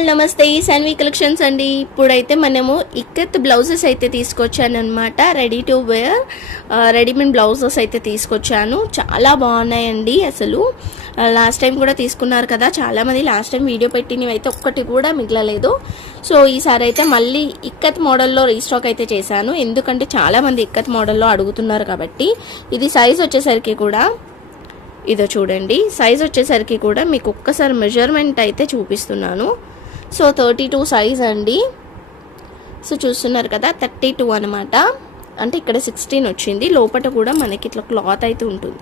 All నమస్తే Sanvi collections అండి. ఇప్పుడైతే మనము ఇక్కత్ బ్లౌజెస్ అయితే తీసుకొచ్చానమాట ready to wear readymade blouses అయితే తీసుకొచ్చాను. చాలా బాగున్నాయండి అసలు. లాస్ట్ టైం కూడా తీసుకున్నారు కదా. చాలామంది లాస్ట్ టైం వీడియో పెట్టినవి అయితే ఒక్కటి కూడా మిగలలేదు. సో ఈసారి అయితే మళ్ళీ ఇక్కత్ మోడల్లో రీస్టాక్ అయితే చేశాను. ఎందుకంటే చాలామంది ఇక్కత్ మోడల్లో అడుగుతున్నారు కాబట్టి. ఇది సైజ్ వచ్చేసరికి కూడా ఇదో చూడండి. సైజ్ వచ్చేసరికి కూడా మీకు ఒక్కసారి మెజర్మెంట్ అయితే చూపిస్తున్నాను. సో థర్టీ టూ సైజ్ అండి. సో చూస్తున్నారు కదా థర్టీ టూ అనమాట అంటే ఇక్కడ సిక్స్టీన్ వచ్చింది. లోపల కూడా మనకి ఇట్లా క్లాత్ అయితే ఉంటుంది.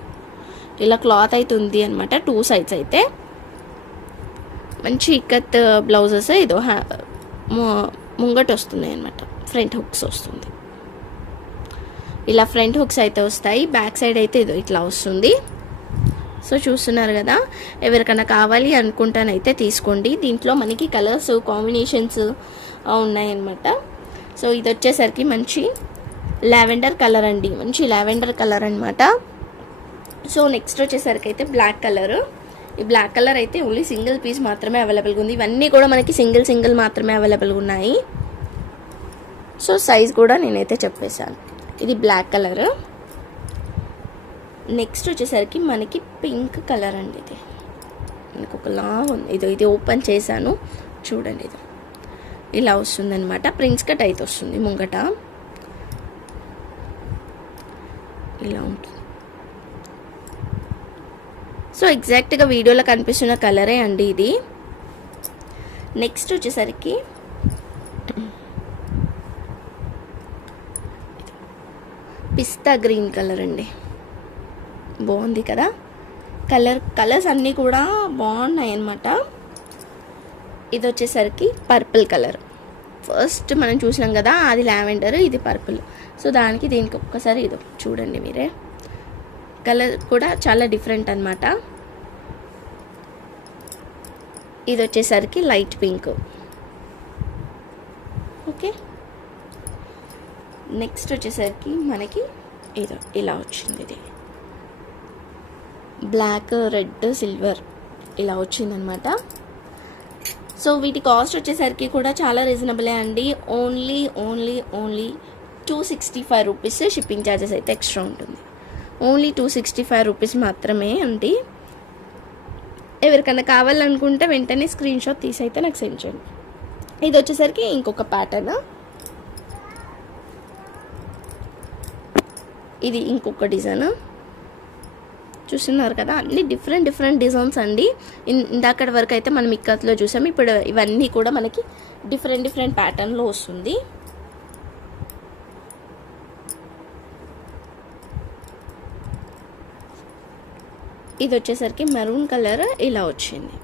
ఇలా క్లాత్ అయితే ఉంది అనమాట టూ సైడ్స్ అయితే. మంచి ఇక్కత్ బ్లౌజెస్ ఏదో ముంగట వస్తున్నాయి అనమాట ఫ్రంట్ హుక్స్ వస్తుంది. ఇలా ఫ్రంట్ హుక్స్ అయితే వస్తాయి. బ్యాక్ సైడ్ అయితే ఇదో ఇట్లా వస్తుంది. సో చూస్తున్నారు కదా ఎవరికైనా కావాలి అనుకుంటానైతే తీసుకోండి. దీంట్లో మనకి కలర్స్ కాంబినేషన్స్ ఉన్నాయన్నమాట. సో ఇది వచ్చేసరికి మంచి లావెండర్ కలర్ అండి. మంచి లావెండర్ కలర్ అనమాట సో నెక్స్ట్ వచ్చేసరికి అయితే బ్లాక్ కలర్. ఈ బ్లాక్ కలర్ అయితే ఓన్లీ సింగిల్ పీస్ మాత్రమే అవైలబుల్గా ఉంది. ఇవన్నీ కూడా మనకి సింగిల్ సింగిల్ మాత్రమే అవైలబుల్గా ఉన్నాయి. సో సైజ్ కూడా నేనైతే చెప్పేశాను. ఇది బ్లాక్ కలర్. నెక్స్ట్ వచ్చేసరికి మనకి పింక్ కలర్ అండి ఇది. మనకు ఒకలా ఉంది. ఇది ఇది ఓపెన్ చేశాను. చూడండి ఇది. ఇలా వస్తుందన్నమాట. ప్రిన్స్ కట్ అయితే వస్తుంది ముంగట. ఇలా ఉంటుంది. సో ఎగ్జాక్ట్గా వీడియోలో కనిపిస్తున్న కలరే అండి ఇది. నెక్స్ట్ వచ్చేసరికి పిస్తా గ్రీన్ కలర్ అండి. బాగుంది కదా. కలర్ కలర్స్ అన్నీ కూడా బాగున్నాయి అన్నమాట. ఇది వచ్చేసరికి పర్పుల్ కలర్. ఫస్ట్ మనం చూసినాం కదా అది లావెండర్ ఇది పర్పుల్. సో దానికి దీనికి ఒక్కసారి ఇది చూడండి మీరే. కలర్ కూడా చాలా డిఫరెంట్ అనమాట ఇది వచ్చేసరికి లైట్ పింక్. ఓకే. నెక్స్ట్ వచ్చేసరికి మనకి ఇది ఇలా వచ్చింది ఇది. బ్లాక్ రెడ్ సిల్వర్ ఇలా వచ్చిందనమాట. సో వీటి కాస్ట్ వచ్చేసరికి కూడా చాలా రీజనబులే అండి. Only only only two sixty five rupees shipping charges అయితే ఎక్స్ట్రా ఉంటుంది. Only two sixty five rupees మాత్రమే అండి. ఎవరికైనా కావాలనుకుంటే వెంటనే స్క్రీన్ షాట్ తీసి అయితే నాకు సెండ్ చేయండి. ఇది వచ్చేసరికి ఇంకొక ప్యాటర్న్ ఇది ఇంకొక డిజైన్ చూస్తున్నారు కదా అన్ని డిఫరెంట్ డిఫరెంట్ డిజైన్స్ అండి. ఇందాకటి వరకు అయితే మనం ఇక్కత్లో చూసాం ఇప్పుడు ఇవన్నీ కూడా మనకి డిఫరెంట్ డిఫరెంట్ ప్యాటర్న్లో వస్తుంది. ఇది వచ్చేసరికి మెరూన్ కలర్ ఇలా వచ్చింది.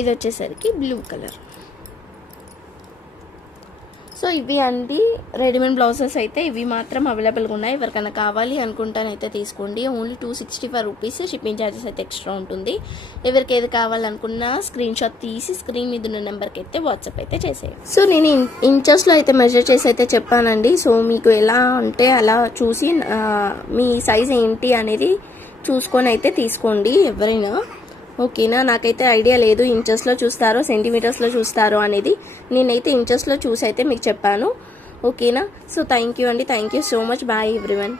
ఇది వచ్చేసరికి బ్లూ కలర్ సో ఇవి అండి. రెడీమేడ్ బ్లౌజెస్ అయితే ఇవి మాత్రం అవైలబుల్గా ఉన్నాయి. ఎవరికైనా కావాలి అనుకుంటానైతే తీసుకోండి. Only two sixty five rupees shipping charges అయితే ఎక్స్ట్రా ఉంటుంది. ఎవరికి ఏది కావాలనుకున్నా స్క్రీన్ షాట్ తీసి స్క్రీన్ మీద ఉన్న నెంబర్కి అయితే వాట్సాప్ అయితే చేసేయండి. సో నేను ఇన్- ఇంచెస్లో అయితే మెజర్ చేసి అయితే చెప్పానండి. సో మీకు ఎలా అంటే అలా చూసి మీ సైజ్ ఏంటి అనేది చూసుకొని అయితే తీసుకోండి ఎవరైనా. ఓకేనా? నాకైతే ఐడియా లేదు ఇంచెస్లో చూస్తారో సెంటీమీటర్స్లో చూస్తారో అనేది. నేనైతే ఇంచెస్లో చూసి అయితే మీకు చెప్పాను. ఓకేనా? సో థ్యాంక్ యూ అండి. Thank you so much. Bye everyone.